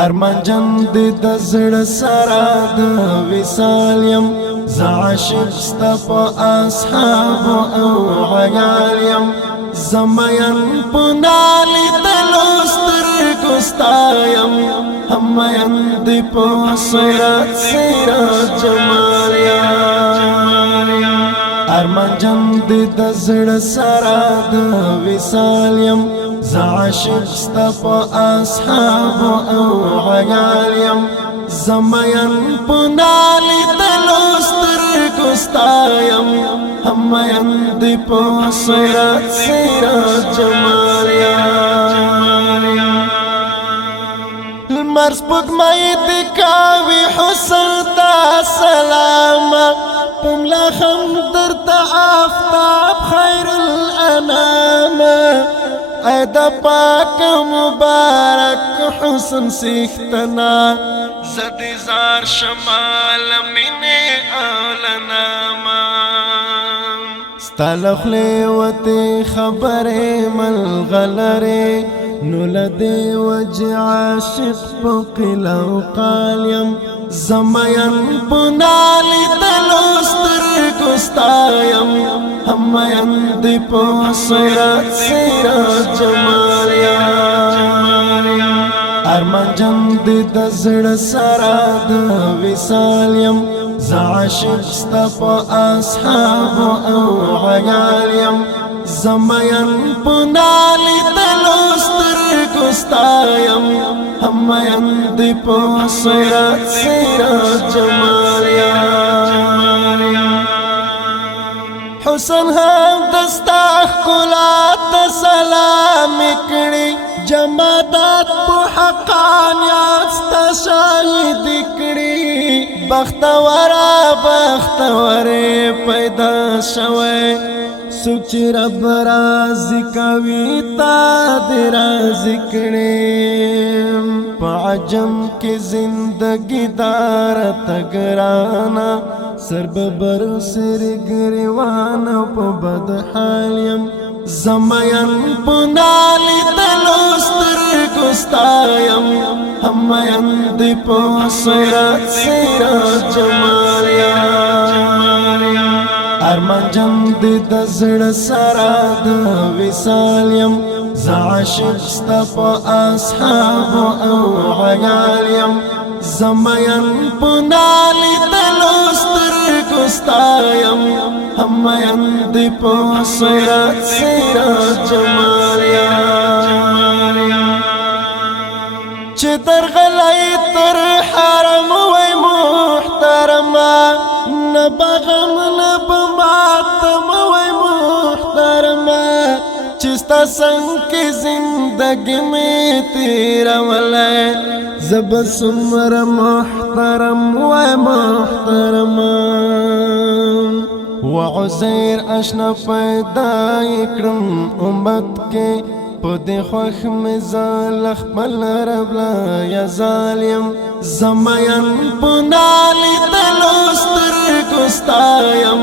ارمان جان دې د زړه سره د وصال یم زه عاشق ستا په اصحابو او عیال یم زه مین په نالیدلو سترګو ستا یم هم مین دې په صورت سیرت جمال یم ارمان جان دې د زړه سره د وصال یم زه عاشق ستا په اصحابو او عیال یم زه مین په نالیدلو سترګو ستا یم هم مین دې په صورت سیرت جمال یم لمر سپوږمۍ دې کوي حسن ته سلامه پملا هم درته آفتاب خیر الانام اے دا پاک مبارک حسن سیختنا زدی زار شمال منی اولناما ستالخلی وتی خبر ملغلری نولدی وجه عاشق پقلو قالیم زمین پنالی دلوستر گستایم هم مین دی پو صورت سیرت جمال یم ارمان جان دی د زړه سره د وصال یم زه عاشق ستا په اصحابو او عیال یم زه مین په نالیدلو سترګو ستا یم هم مین دی په صورت سیرت جمال یم حسن هم دستا ښکلا ته سلام کړي جمادات په حقانیت ستا شاهد کړي بختوره پیدا شوی څوک چې رب راضي کوي تا دې راضي کړي په عجم کې زندګي دارته ګرانه سر ببر سر گریوان په بد حال یم زمین په نالیدلو سترګو ستا یم هم مین دې په صورت سیرت جمال یم ارمان جان دې د زړه سره د وصال یم زه عاشق ستا په اصحابو او عیال یم زه مین په نالیدلو سترګو ستا یم هم مین دې په صورت سیرت جمال یم چې درغلی تر حرم وای محترمه نه بغم نه بماتم وای محترمه چې ستا څنګ کې زندګي مې تېرولی زه به څومره محترم وای محترمه وعزیر اشنا پیدا کړم امت کې په دې خوښ مې زه له خپل رب لا یزال یم زه مین په نالیدلو سترګو ستا یم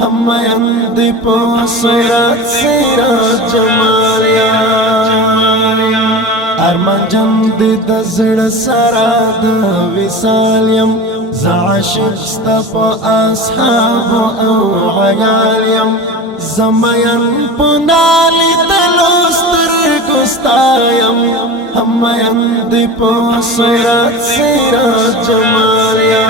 هم مین دې په صورت سیرت جمال یم ارمان جان دې د زړه سره د وصال یم زه عاشق ستا په اصحابو او عیال یم زه مین په نالیدلو سترګو ستا یم هم مین دې په صورت سیرت جمال یم